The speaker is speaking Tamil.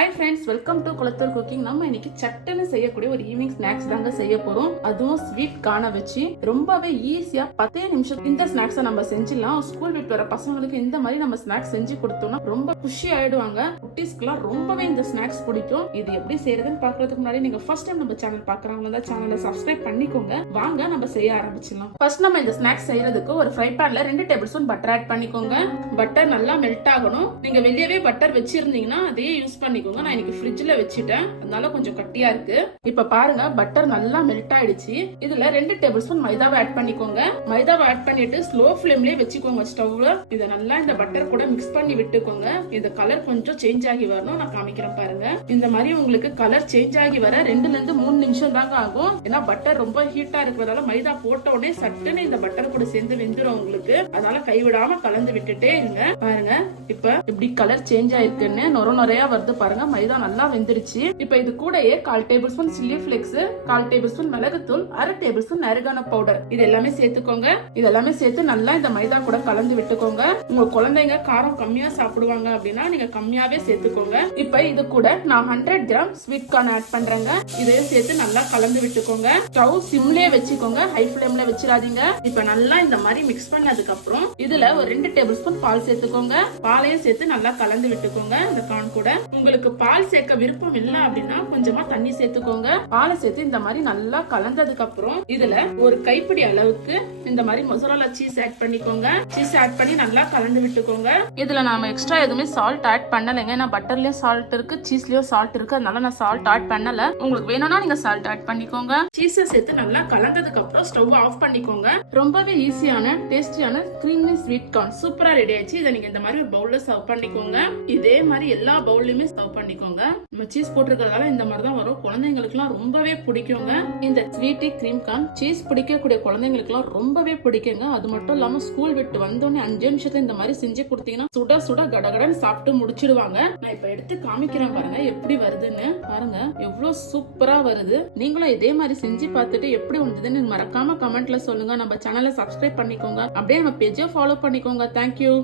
Hi friends, welcome to Kulathur cooking. நம்ம இன்னைக்கு சட்டுன்னு செய்யக்கூடிய ஒரு ஈவினிங் ஸ்நாக்ஸ் தாங்க செய்ய போறோம். அதுவும் ஸ்வீட் கார்னை வச்சு ரொம்பவே ஈஸியா 10 நிமிஷம் இந்த ஸ்நாக்ஸை நம்ம செஞ்சிடலாம். ஸ்கூல் விட்டு வர பசங்களுக்கு இந்த மாதிரி நம்ம ஸ்நாக்ஸ் செஞ்சு கொடுத்தோம்னா ரொம்ப குஷி ஆயிடுவாங்க. குட்டீஸ்க்குலாம் ரொம்பவே இந்த ஸ்நாக்ஸ் பிடிக்கும். இது எப்படி செய்யறதுன்னு பாக்குறதுக்கு முன்னாடி நீங்க ஃபர்ஸ்ட் டைம் நம்ம சேனல் பாக்குறவங்க தான் சேனலை சப்ஸ்கிரைப் பண்ணிக்கோங்க. வாங்க நம்ம செய்ய ஆரம்பிச்சிடலாம். ஃபர்ஸ்ட் நம்ம இந்த ஸ்நாக்ஸ் செய்யறதுக்கு ஒரு ஃப்ரை பேன்ல 2 டேபிள் ஸ்பூன் பட்டர் ஆட் பண்ணிக்கோங்க. பட்டர் நல்லா மெல்ட் ஆகணும். நீங்க வெளியவே பட்டர் வச்சிருந்தீங்கன்னா அதையே யூஸ் பண்ணி நான் இன்னைக்கு ஃப்ரிட்ஜ்ல வச்சிட்டேன், அதனால கொஞ்சம் கட்டியா இருக்கு. இப்ப பாருங்க, பட்டர் நல்லா மெல்ட் ஆயிடுச்சு. இதுல 2 டேபிள் ஸ்பூன் மைதாவை ஆட் பண்ணிக்கோங்க. மைதாவை ஆட் பண்ணிட்டு ஸ்லோ ஃப்ளேம்லயே வச்சுக்கோங்க ஸ்டவ்ல. இத நல்லா இந்த பட்டர் கூட மிக்ஸ் பண்ணி விட்டுக்கோங்க. இந்த கலர் கொஞ்சம் சேஞ்ச் ஆகி வரணும். நான் காமிக்கிறேன் பாருங்க. இந்த மாதிரி உங்களுக்கு கலர் சேஞ்ச் ஆகி வர 2ல இருந்து 3 நிமிஷம் தாங்க ஆகும். ஏன்னா பட்டர் ரொம்ப ஹீட்டா இருக்கிறதால மைதா போட்ட உடனே சட்டுன்னு இந்த பட்டர் கூட சேர்ந்து வெந்துடும் உங்களுக்கு. அதனால கைவிடாம கலந்து விட்டுட்டே இருங்க. பாருங்க, இப்ப இப்படி கலர் சேஞ்ச் ஆயிருக்குன்னு நொறையா வருது பாருங்க. மைதா நல்லா வெந்துருச்சு. இப்ப இது கூடயே 1/4 table spoon chilli flakes, 1/4 table spoon மிளகுத்தூள், 1/2 டேபிள் ஸ்பூன் நறுகான பவுடர், இது எல்லாமே சேர்த்துக்கோங்க. இதெல்லாமே சேர்த்து நல்லா இந்த மைதா கூட கலந்து விட்டுக்கோங்க. உங்க குழந்தைங்க காரம் கம்மியா சாப்பிடுவாங்க அப்படின்னா நீங்க கம்மியாவே சேர்த்துக்கோங்க. இப்ப இது கூட நான் 100 கிராம் ஸ்வீட் கார்ன் ஆட் பண்றேங்க. இதையும் சேர்த்து நல்லா கலந்து விட்டுக்கோங்க. ஸ்டவ் சிம்லயே வச்சுக்கோங்க, ஹை ஃபிளேம்ல வச்சிடாதீங்க. இப்ப நல்லா இந்த மாதிரி மிக்ஸ் பண்ணதுக்கு அப்புறம் இதுல ஒரு 2 டேபிள் ஸ்பூன் பால் சேர்த்துக்கோங்க. பாலையும் சேர்த்து நல்லா கலந்து விட்டுக்கோங்க. இந்த கார்ன் கூட உங்களுக்கு பால் சேர்க்க விருப்பம் இல்ல அப்படின்னா கொஞ்சமா தண்ணி சேர்த்துக்கோங்க. பாலை சேர்த்து இந்த மாதிரி நல்லா கலந்ததுக்கு அப்புறம் இதுல ஒரு கைப்பிடி அளவுக்கு இந்த மாதிரி மொசரல்லா சீஸ் ஆட் பண்ணிக்கோங்க. சீஸ் ஆட் பண்ணி நல்லா கலந்து விட்டுக்கோங்க. இதுல நாம எக்ஸ்ட்ரா எதுவுமே சால்ட் ஆட் பண்ணலைங்க. ஏன்னா பட்டர்லயும் சால்ட் இருக்கு, சீஸ்லயும் சால்ட் இருக்கு, அதனால நான் சால்ட் ஆட் பண்ணல. உங்களுக்கு வேணும்னா நீங்க சால்ட் ஆட் பண்ணிக்கோங்க. சீஸை சேர்த்து நல்லா கலந்ததுக்கு அப்புறம் ஸ்டவ் ஆஃப் பண்ணிக்கோங்க. ரொம்பவே ஈஸியான டேஸ்டியான கிரீமி ஸ்வீட் கார்ன் சூப்பரா ரெடி ஆயிடுச்சு. இதை நீங்க இந்த மாதிரி ஒரு பவுல்ல சர்வ் பண்ணிக்கோங்க. இதே மாதிரி எல்லா பவுல்லையுமே சர்வ் பண்ணிக்கோங்க. நம்ம சீஸ் போட்டிருக்கிறதால இந்த மாதிரி தான் வரும். குழந்தைங்களுக்குலாம் ரொம்பவே பிடிக்குங்க. இந்த ஸ்வீட்டி கிரீம் கார்ன் சீஸ் பிடிக்கக்கூடிய குழந்தைங்களுக்குலாம் ரொம்பவே பிடிக்குங்க. அது மட்டும் இல்லாம ஸ்கூல் விட்டு வந்தோடனே 5 நிமிஷத்துல இந்த மாதிரி செஞ்சு கொடுத்தீங்கன்னா சுட சுட கடகடன்னு சாப்பிட்டு முடிச்சிடுவாங்க. நான் இப்ப எடுத்து காமிக்கிறேன் பாருங்க எப்படி வருதுன்னு. பாருங்க எவ்வளவு சூப்பரா வருது. நீங்களும் இதே மாதிரி செஞ்சு பார்த்துட்டு எப்படி வந்ததுன்னு மறக்காம கமெண்ட்ல சொல்லுங்க. நம்ம சேனலை சப்ஸ்கிரைப் பண்ணிக்கோங்க. அப்படியே நம்ம பேஜை ஃபாலோ பண்ணிக்கோங்க. தேங்க்யூ.